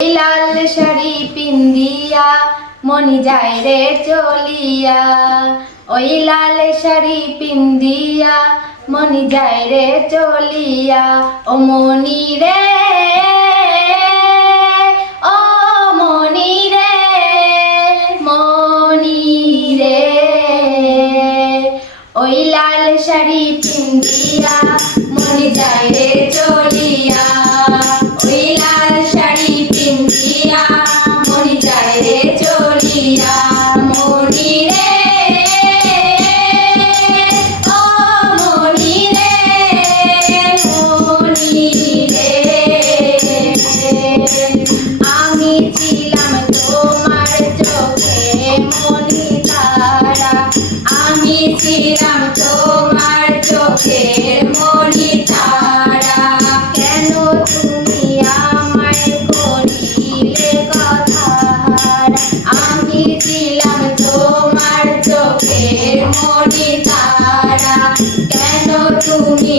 লাল শাড়ি পিন্দিয়া মনি যায় রে চলিয়া, ওই লাল শাড়ি পিন্দিয়া মনি যায় রে চলিয়া। ও মনি রে, ও মনি রে, মনি রে, ওই লাল শাড়ি পিন্দিয়া মনি যায় রে চলিয়া, ওই লাল শাড়ি পিন্দিয়া মনি যায় রে চলিয়া। মনি রে, ও মনি রে, মনি রে, আমি ছিলাম তোমার চোখে মনি তারা, আমি ছিলাম তোমার চোখে মনি তারা। কেন তুমি আমায় করিলে কথাহারা, আমি ছিলাম তোমার চোখে মনি তারা। কেন তুমি